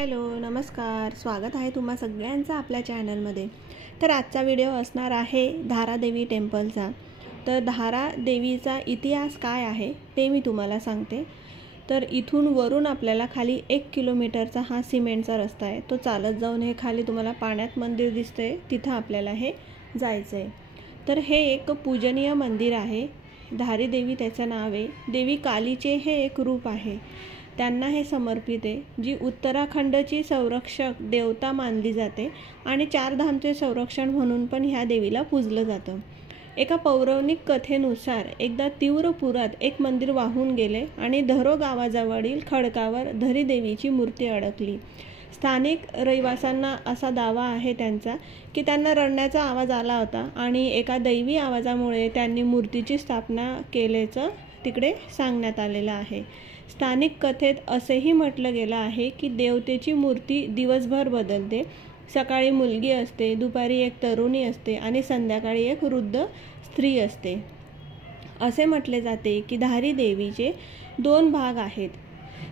Hello नमस्कार, स्वागत आहे तुम्हा सगळ्यांचं आपल्या चॅनलमध्ये। तर आजचा व्हिडिओ असणार आहे धारादेवी टेम्पलचा। तर धारादेवीचा इतिहास काय आहे ते मी तुम्हाला सांगते। तर इथून वरून आपल्याला खाली 1 किलोमीटरचा हा सिमेंटचा रस्ता आहे, तो चालत जाऊन हे खाली तुम्हाला पाण्यात मंदिर दिसते, तिथं आपल्याला हे जायचं आहे। तर हे एक पूजनीय मंदिर आहे, धारादेवी त्याचं नाव आहे। देवी कालीचे हे एक रूप आहे, त्यांना हे समर्पित आहे, जी उत्तराखंडची संरक्षक देवता मानली जाते आणि चारधामचे संरक्षण म्हणून पण ह्या देवीला पूजलं जातं। एका पौराणिक कथेनुसार एकदा तीव्र पुरात एक मंदिर वाहून गेले आणि धरो गावाजवळील खडकावर धरी देवीची मूर्ती अडकली। स्थानिक रहिवाशांना असा दावा आहे त्यांचा की त्यांना रडण्याचा आवाज आला होता आणि एका दैवी आवाजामुळे त्यांनी मूर्तीची स्थापना केल्याचं तिकडे सांगण्यात आलेलं आहे। स्थानिक कथेत असेही म्हटलं गेलं आहे की देवतेची मूर्ती दिवसभर बदलते, सकाळी मुलगी असते, दुपारी एक तरुणी असते आणि संध्याकाळी एक वृद्ध स्त्री असते। असे म्हटले जाते की धारी देवीचे 2 भाग आहेत।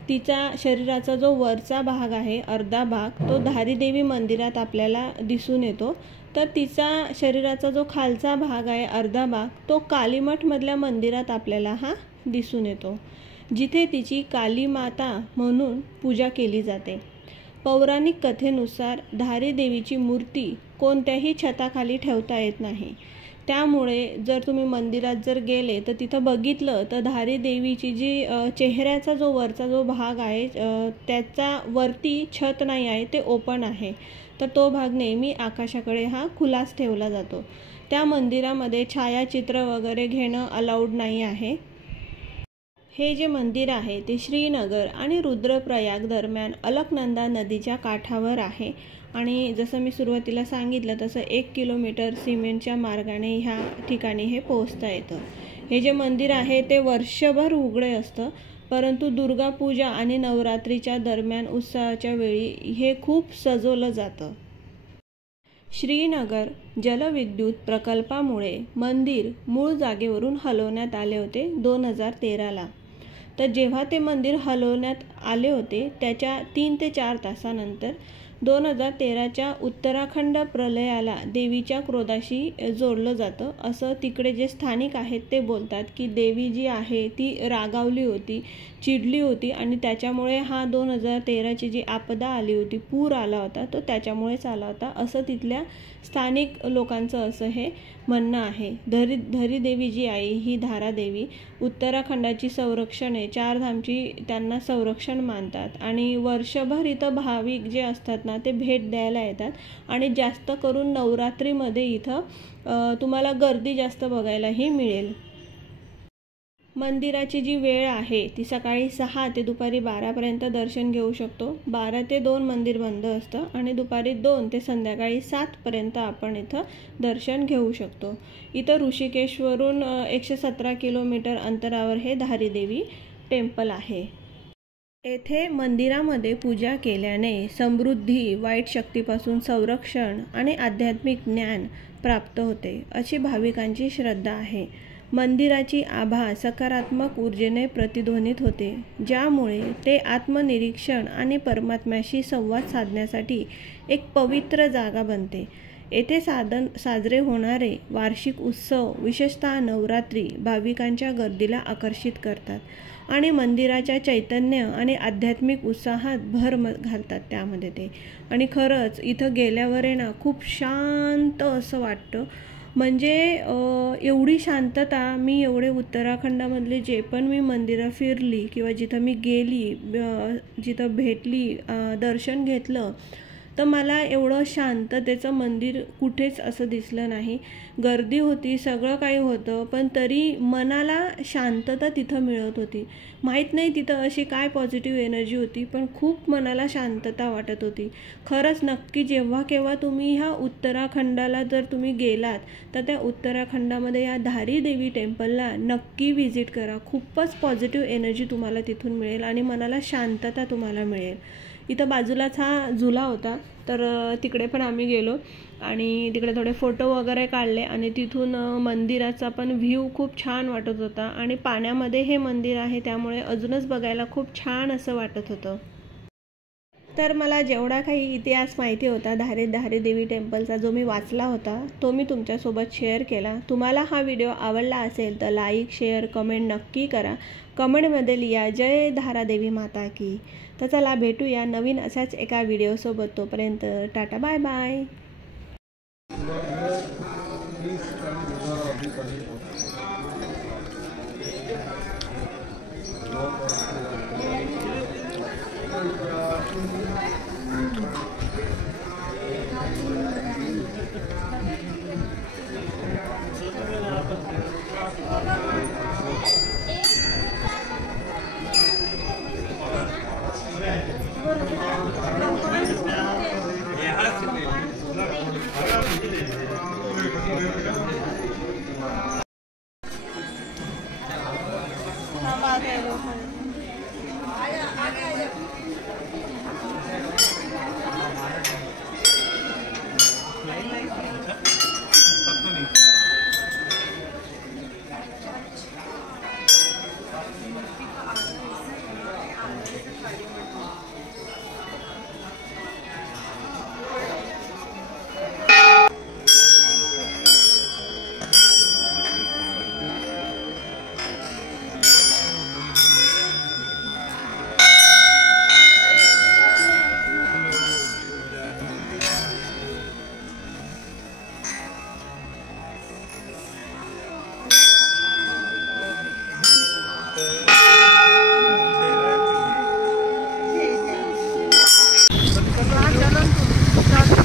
तिचा शरीराचा जो वरचा भाग आहे, अर्धा भाग, तो धारादेवी मंदिरात आपल्याला दिसून येतो। तर तिचा शरीराचा जो खालचा भाग आहे, अर्धा भाग, तो कालीमठमधल्या मंदिरात आपल्याला हा दिसून येतो, जिथे तिची काली माता म्हणून पूजा केली जाते। पौराणिक कथेनुसार धारादेवीची मूर्ती कोणत्याही छताखाली ठेवता येत नाही, त्यामुळे जर तुम्ही मंदिरात जर गेले तर तिथं बघितलं तर धारादेवीची जी चेहऱ्याचा जो वरचा जो भाग आहे, त्याचा वरती छत नाही आहे, ते ओपन आहे। तर तो भाग नेहमी आकाशाकडे हा खुलाच ठेवला जातो। त्या मंदिरामध्ये छायाचित्र वगैरे घेणं अलाउड नाही आहे। हे जे मंदिर आहे ते श्रीनगर आणि रुद्रप्रयाग दरम्यान अलकनंदा नदीच्या काठावर आहे आणि जसं मी सुरुवातीला सांगितलं तसं 1 किलोमीटर सिमेंटच्या मार्गाने ह्या ठिकाणी हे पोहोचता येतं। हे जे मंदिर आहे ते वर्षभर उघडे असतं, परंतु दुर्गा पूजा आणि नवरात्रीच्या दरम्यान उत्सवाच्या वेळी हे खूप सजवलं जातं। श्रीनगर जलविद्युत प्रकल्पामुळे मंदिर मूळ जागेवरून हलवण्यात आले होते 2013ला। तर जेव्हा ते मंदिर हलवण्यात आले होते त्याच्या 3 ते 4 तासानंतर 2013च्या उत्तराखंड प्रलयाला देवीच्या क्रोधाशी जोडलं जातं, असं तिकडे जे स्थानिक आहेत ते बोलतात की देवी जी आहे ती रागावली होती, चिडली होती आणि त्याच्यामुळे हा 2013ची जी आपदा आली होती, पूर आला होता, तो त्याच्यामुळेच आला होता, असं तिथल्या स्थानिक लोकांचं असं हे म्हणणं आहे। धारादेवी जी आहे ही धारादेवी उत्तराखंडाची संरक्षण आहे, चारधामची त्यांना संरक्षण मानतात आणि वर्षभर इथं भाविक जे असतात ना ते भेट द्यायला येतात आणि जास्त करून नवरात्रीमध्ये इथं तुम्हाला गर्दी जास्त बघायलाही मिळेल। मंदिराची जी वेळ आहे ती सकाळी 6 ते दुपारी 12पर्यंत दर्शन घेऊ शकतो। 12 ते 2 मंदिर बंद असतं आणि दुपारी 2 ते संध्याकाळी 7पर्यंत आपण इथं दर्शन घेऊ शकतो। इथं ऋषिकेशवरून 117 किलोमीटर अंतरावर हे धारादेवी टेम्पल आहे। येथे मंदिरामध्ये पूजा केल्याने समृद्धी, वाईट शक्तीपासून संरक्षण आणि आध्यात्मिक ज्ञान प्राप्त होते, अशी भाविकांची श्रद्धा आहे। मंदिराची आभा सकारात्मक ऊर्जेने प्रतिध्वनित होते, ज्यामुळे ते आत्मनिरीक्षण आणि परमात्म्याशी संवाद साधण्यासाठी एक पवित्र जागा बनते। येथे साजरे होणारे वार्षिक उत्सव, विशेषतः नवरात्री, भाविकांच्या गर्दीला आकर्षित करतात आणि मंदिराच्या चैतन्य आणि आध्यात्मिक उत्साहात भर घालतात त्यामध्ये ते। आणि खरंच इथं गेल्यावर आहे ना खूप शांत असं वाटतं, म्हणजे एवढी शांतता मी एवढे उत्तराखंडामधले जे पण मी मंदिरं फिरली किंवा जिथं मी गेली, जिथं भेटली, दर्शन घेतलं, तर मला एवढं शांततेचं मंदिर कुठेच असं दिसलं नाही। गर्दी होती, सगळं काही होतं, पण तरी मनाला शांतता तिथं मिळत होती। माहीत नाही तिथं अशी काय पॉझिटिव्ह एनर्जी होती, पण खूप मनाला शांतता वाटत होती। खरंच नक्की जेव्हा केव्हा तुम्ही ह्या उत्तराखंडाला जर तुम्ही गेलात तर त्या उत्तराखंडामध्ये या धारादेवी टेम्पलला नक्की व्हिजिट करा। खूपच पॉझिटिव्ह एनर्जी तुम्हाला तिथून मिळेल आणि मनाला शांतता तुम्हाला मिळेल। इथं बाजूलाच हा झुला होता, तर तिकडे पण आम्ही गेलो आणि तिकडे थोडे फोटो वगैरे काढले आणि तिथून मंदिराचा पण व्ह्यू खूप छान वाटत होता आणि पाण्यामध्ये हे मंदिर आहे त्यामुळे अजूनच बघायला खूप छान असं वाटत होतं। तर मला जेवढा काही इतिहास माहिती होता धारी देवी टेम्पलचा जो मी वाचला होता तो मी तुमच्यासोबत शेअर केला। तुम्हाला हा व्हिडिओ आवडला असेल तर लाईक शेअर कमेंट नक्की करा। कमेंटमध्ये लिहा जय धारादेवी माता की। तर चला भेटूया नवीन अशाच एका व्हिडिओसोबत। तोपर्यंत टाटा बाय बाय। चलन